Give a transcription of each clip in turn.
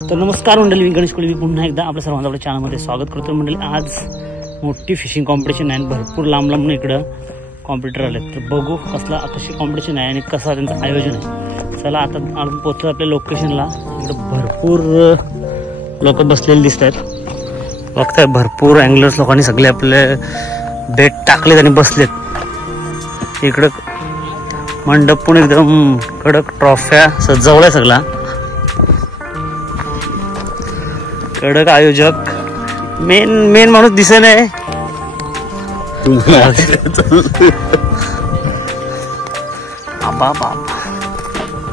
तर नमस्कार मंडळी, मी गणेश कोळी पुन्हा एकदा आपल्या सर्वांचं आपल्या चॅनलमध्ये स्वागत करतो. मंडळी आज मोठी फिशिंग कॉम्पिटिशन आहे, भरपूर लांब लांब इकडं कॉम्पिटिटर आले. तर बघू कसला कशी कॉम्पिटिशन आहे आणि कसं त्यांचं आयोजन आहे. चला आता आपण पोहोचलो आपल्या लोकेशनला. इकडं भरपूर लोक बसलेले दिसत आहेत, बघताय भरपूर अँगलर्स लोकांनी सगळे आपले बेट टाकलेत आणि बसलेत. इकडं मंडप पण एकदम कडक ट्रॉफ्या सजवलाय सगळा. कडक आयोजक मेन माणूस दिसे नाही.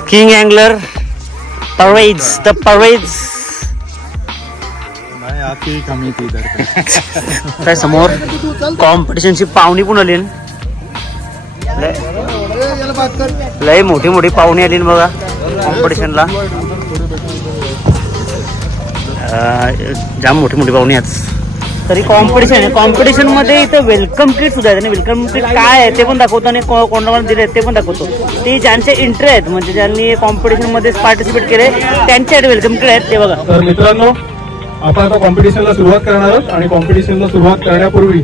King angler parades the parades. काय समोर कॉम्पिटिशनची पाहुणी पण आली, लय मोठी मोठी पाहुणी आली बघा कॉम्पिटिशनला. जाम मोठी मोठी पाहुणी आहेत. तरी कॉम्पिटिशन आहे. कॉम्पिटिशन मध्ये इथं वेलकम किट सुद्धा आहे. वेलकम किट काय आहे ते पण दाखवतो आणि कोणाला दिले ते पण दाखवतो. ते ज्यांचे एंट्री आहेत, म्हणजे ज्यांनी कॉम्पिटिशन मध्ये पार्टिसिपेट केले त्यांच्यासाठी वेलकम किट आहेत ते बघा. तर मित्रांनो, आपण आता कॉम्पिटिशनला सुरुवात करणार आहोत आणि कॉम्पिटिशनला सुरुवात करण्यापूर्वी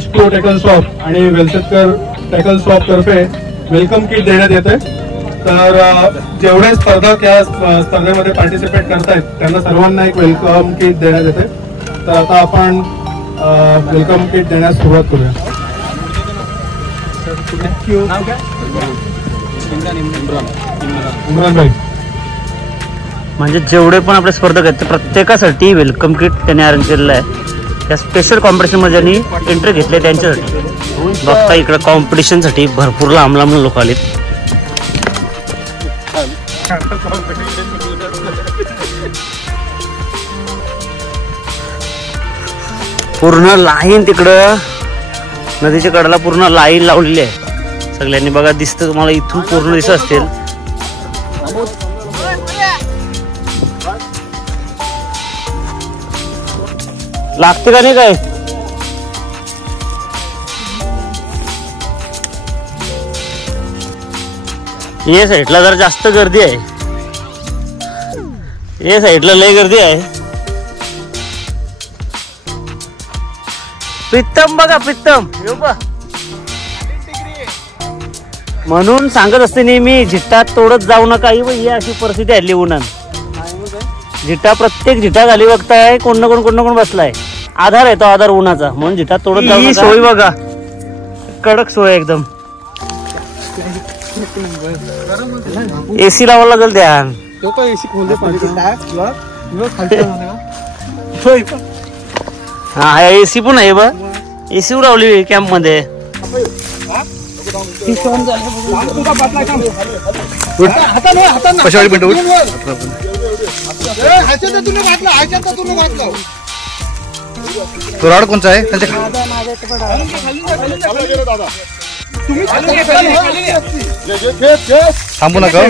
H2O टॅकल शॉप आणि वेलसेकर टॅकल शॉप तर्फे वेलकम किट देण्यात येते. तर जेवढे स्पर्धक या स्पर्धेमध्ये पार्टिसिपेट करतायत त्यांना सर्वांना एक वेलकम किट देण्यात येते. तर आता आपण वेलकम किट देण्यास सुरुवात करूया. इम्रान भाई, म्हणजे जेवढे पण आपले स्पर्धक आहेत ते प्रत्येकासाठी वेलकम किट त्यांनी अरेंज केलेलं आहे. त्या स्पेशल कॉम्पिटिशन मध्ये ज्यांनी एंट्री घेतली त्यांच्यासाठी. बघता इकडे कॉम्पिटिशन साठी भरपूर लांब लांब लोक आलेत. पूर्ण लाईन तिकडं नदीच्या कडेला पूर्ण लाईन लावलेली आहे सगळ्यांनी. बघा दिसतं तुम्हाला, इथून पूर्ण दिसत असतील. लागते का नाही काय? या साईडला जरा जास्त गर्दी आहे. या साईडला लय गर्दी आहे. प्रीतम बघा, प्रीतम म्हणून सांगत असते नेहमी, झिट्टा तोडत जाऊ नका. ही अशी परिस्थिती आली उन्हात. झिट्टा प्रत्येक झिट्टा झाली बघताय, कोण ना कोण बसलाय. आधार आहे तो, आधार उन्हाचा, म्हणून झिट्टा तोडत जाऊ नका. सोय बघा, कडक सोय एकदम. एसी लावायला लागेल ध्यान. हा एसी पण आहे बघ, एसी लावली कॅम्प मध्ये. तो राड कोणचा आहे? थांबू नका,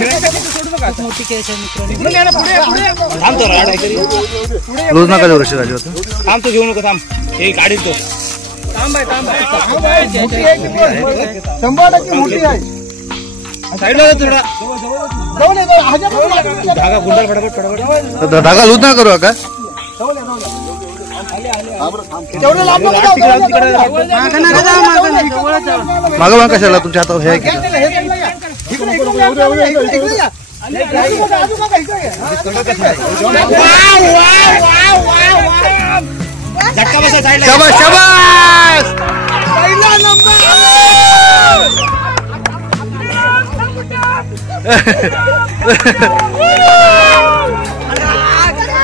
रोज नका देऊ रशी राजू. थांब, तो घेऊ नको, थांब. हे गाडी तो धागा लूज ना करू का? मागं माग कशाला तुमच्या हातावर हे शाबास शाबास.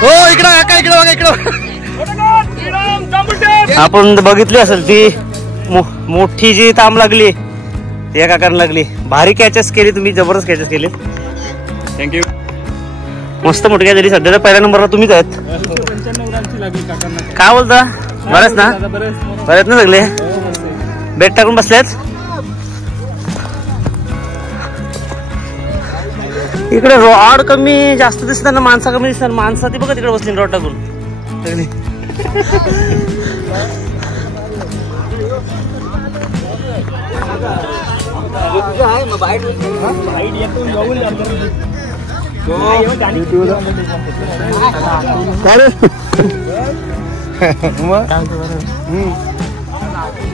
हो इकडं का, इकडं बघा, इकडं. आपण बघितली असेल ती मोठी जी ताम लागली ती एका कारण लागली. भारी कॅचेस केली तुम्ही, जबरदस्त कॅचेस केली. थँक्यू. मस्त मोठी कॅच झाली. सध्याच्या पहिल्या नंबरला तुम्हीच आहेत. काय बोलता? बरेच ना, बरेच ना सगळे बेट टाकून बसलेत. इकडे रॉड कमी जास्त दिसतात ना, माणसा कमी दिसतात. माणसा ती बघा तिकडे बसली रॉड टाकून.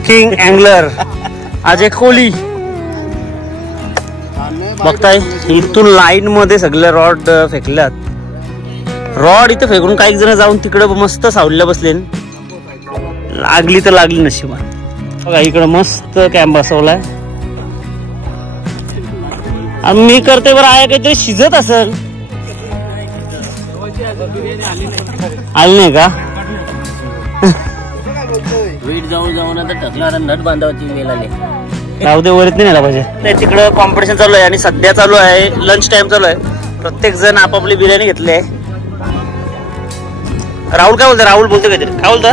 किंग अँगलर अजय कोहली बघताय. इथून लाईन मध्ये सगळे रॉड फेकल्यात. रॉड इथं फेकून काही जण जाऊन तिकडे मस्त सावलीला बसले. लागली तर लागली नशिबात. बघा इकडे मस्त कॅम्प बसवलाय. मी करते बरं आहे काहीतरी शिजत असेल. आली नाही का? वीट जाऊन जाऊन आता टकला नट बांधावची वेळ आली. राहू दे वरीत नाही पाहिजे. तिकडं कॉम्पिटिशन चालू आहे आणि सध्या चालू आहे लंच टाइम चालू आहे. प्रत्येक जण आपापली बिर्याणी घेतली आहे. राहुल काय बोलतोय? राहुल बोलतो काहीतरी. काय बोलतोय?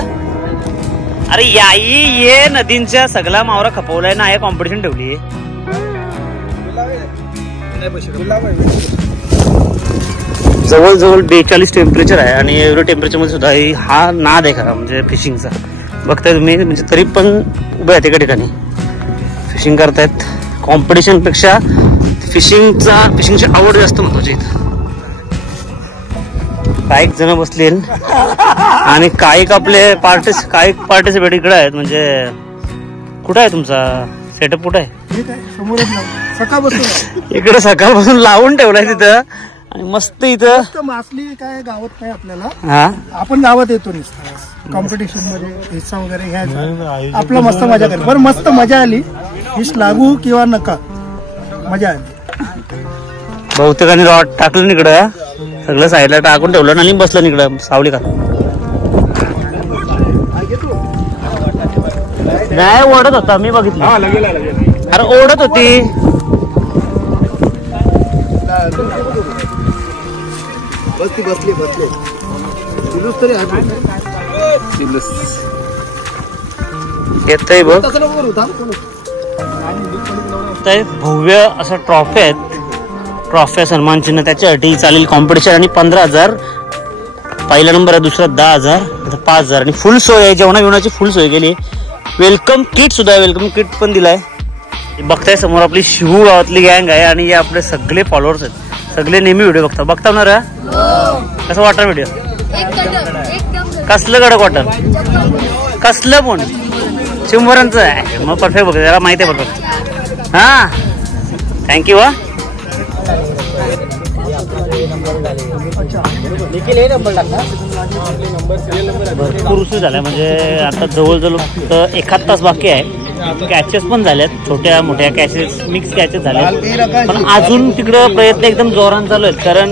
अरे याई ये नदींच्या सगळा मावरा खपवलाय ना. हे कॉम्पिटिशन ठेवली. जवळजवळ 42 टेम्परेचर आहे आणि एवढं टेम्परेचर मध्ये सुद्धा हा नाद आहे खरा म्हणजे फिशिंगचा. बघताय तुम्ही म्हणजे तरी पण उभे आहेत एका ठिकाणी फिशिंग करतायत. कॉम्पिटिशन पेक्षा फिशिंगची आवड जास्त महत्वाची. काही जण बसले आणि काही आपले पार्टिसिपेट इकडे आहेत. म्हणजे कुठं आहे तुमचा सेटअप? कुठं आहे? इकडे सकाळपासून लावून ठेवलाय तिथं आणि मस्त इथं मासली काय गावात काय आपल्याला. हा आपण गावात येतो कॉम्पिटिशन मध्ये हिस्सा वगैरे घ्यायचा. आपलं मस्त मजा करतो. बरं मस्त मजा आली. हिस लागू किंवा नका मजा आली. बहुतेकांनी रॉड टाकलं इकडं सगळं साईडला टाकून ठेवलं आणि बसलं इकडं सावली का. नाही ओढत होता मी बघितलं. अरे ओढत होती. येतय बघ. भव्य असं ट्रॉफी आहेत. ट्रॉफी सन्मान चिन्ह त्याच्यासाठी चालेल कॉम्पिटिशन आणि 15,000 पहिला नंबर आहे. दुसरा 10,000 5,000 आणि फुल सोय आहे. जेवणा बिवणाची फुल सोय केली. वेलकम किट सुद्धा आहे. वेलकम किट पण दिलाय. बघताय समोर आपली शिवू गावातली गँग आहे आणि हे आपले सगळे फॉलोअर्स आहेत. सगळे नेहमी व्हिडिओ बघता होणार. कसं वाटतं व्हिडिओ? कसलं कडक वाटत? कसलं पण चिंबरांचं आहे. मग परफेक्ट बघ. त्याला माहिती आहे परफेक्ट. हा थँक्यू. हा भरपूर उशीर झालाय. म्हणजे आता जवळजवळ 1 तास बाकी आहे. कॅचेस पण झाल्यात. छोट्या मोठ्या कॅचेस मिक्स कॅचेस झाले पण अजून तिकडं प्रयत्न एकदम जोरान चालू आहेत. कारण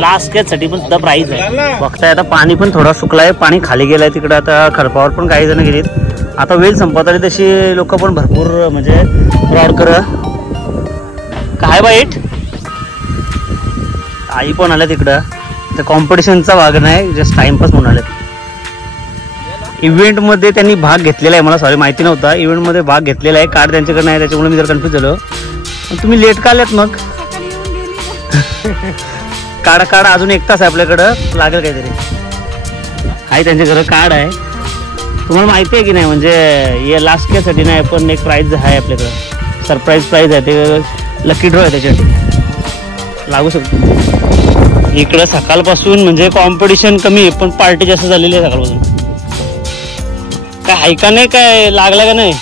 लास्ट कॅच साठी पण सुद्धा प्राईज आहे. बघताय आता पाणी पण थोडा सुकलाय. पाणी खाली गेलाय तिकडं. आता खडपावर पण काही जण गेलीत. आता वेळ संपत आली तशी लोक पण भरपूर म्हणजे रॉड कर काय वाईट. आई पण आल्या तिकडं. तर कॉम्पिटिशनचा भाग नाही जस्ट टाइमपास म्हणून आले. इव्हेंट मध्ये त्यांनी भाग घेतलेला आहे. मला सॉरी माहिती नव्हता. इव्हेंट मध्ये भाग घेतलेला आहे. कार्ड त्यांच्याकडे नाही त्याच्यामुळे मी जर कन्फ्युज झालो. तुम्ही लेट का आल्यात मग? कार्ड अजून 1 तास आहे आपल्याकडं. लागेल काहीतरी आहे त्यांच्याकडे कार्ड आहे. तुम्हाला माहिती आहे की नाही? म्हणजे हे लास्ट केसाठी नाही पण एक प्राईज आहे आपल्याकडं. सरप्राईज प्राईज आहे. ते लकी ड्रॉ आहे त्याच्यासाठी लागू शकतो. इकडं सकाळपासून म्हणजे कॉम्पिटिशन कमी आहे पण पार्टी जास्त झालेली आहे सकाळपासून. काय आहे का नाही? काय लागला का नाही?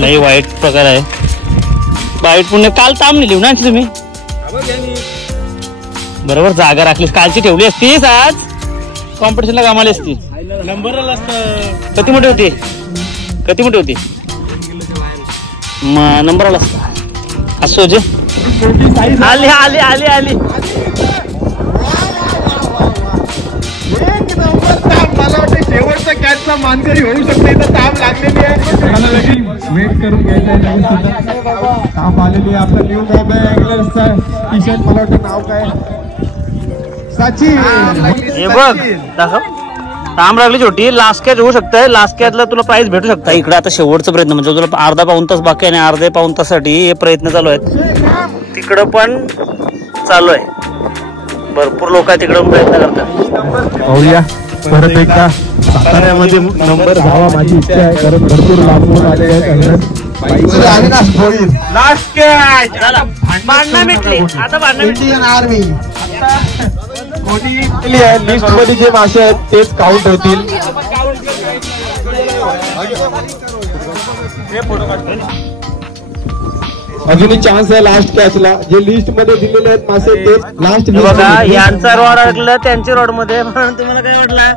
नाही वाईट प्रकार आहे. वाईट पुण्य काल ताम नाही लिहू ना तुम्ही बरोबर जागा राखलीस. कालची ठेवली असतीस आज कॉम्पिटिशनला कामाली असती. नंबर कधी मोठी होती? कधी मोठी होती? नंबर आला असता. असं जे आली आली आली आली. मला वाटतं शेवटचा कॅचचा मानकरी होऊ शकतो. इथं ताप लागलेली आहे. मला लगेच वेट करून घ्यायचं आहे. ताप आलेली आहे. आपलं न्यू बॉब आहे टी शर्ट. मला वाटतं नाव काय? सचिन. हे बघ दाखव. ताम लागली छोटी. लास्ट कॅच होऊ शकतं. लास्ट कॅचला तुला प्राइस भेटू शकतं. इकडे आता शेवटचा प्रयत्न म्हणजे तुला अर्धा पाऊण तास बाकी आहे आणि अर्ध्या पाऊण तासासाठी हे प्रयत्न चालू आहेत. तिकडं पण चालू आहे. भरपूर लोक तिकडून प्रयत्न करतात. पाहूया परत एकदा साताऱ्यामध्ये नंबर जावा माझी इच्छा आहे. कारण भरपूर लांबून आले आहेत. Last catch. भांडणं मिटली आता, भांडणं मिटली. इंडियन आर्मी लिस्ट मध्ये जे मासे आहेत तेच काउंट होतील. अजूनही चान्स आहे लास्ट कॅचला. जे लिस्ट मध्ये दिलेले आहेत मासे तेच लास्ट. बघा यांचा रॉड अडकलं त्यांच्या रॉड मध्ये. म्हणून तुम्हाला काय वाटलं?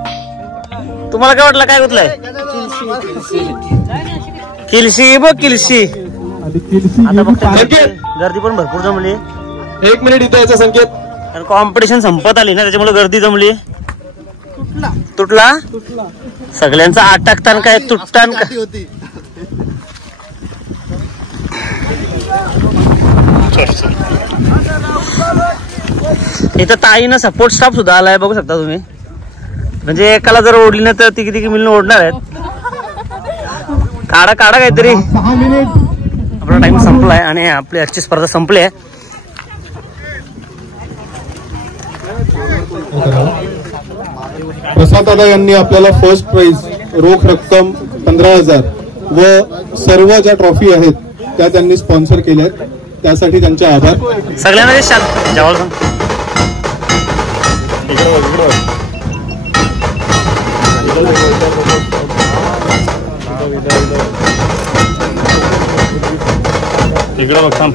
तुम्हाला काय वाटलं? काय गुतलंय? किलशी बघ, किलशी. आता बघता गर्दी पण भरपूर जमली. 1 मिनिट इथे याचा संकेत. कारण कॉम्पिटिशन संपत आली ना, त्याच्यामुळे गर्दी जमली. तुटला सगळ्यांचा अटकतान काय तुटतान काय. इथं ताईनं सपोर्ट स्टाफ सुद्धा आलाय, बघू शकता तुम्ही. म्हणजे एकाला जर ओढली ना तर तिघी तिघी मिळून ओढणार आहेत. काढा काढा काहीतरी. 6 मिनिट. आपला टाइम संपलाय आणि आपली आजची स्पर्धा संपली आहे. प्रसाद दादा यांनी आपल्याला फर्स्ट प्राइज रोख रक्कम 15,000 व सर्व ज्या ट्रॉफी आहेत त्या त्यांनी स्पॉन्सर केल्यात, त्यासाठी त्यांचे आभार. सगळ्यांना जवळ इकडं बघ थांब.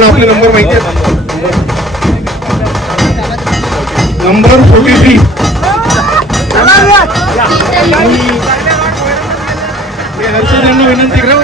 आपले नंबर माहिती आहे. नंबर 43. विनंती करा.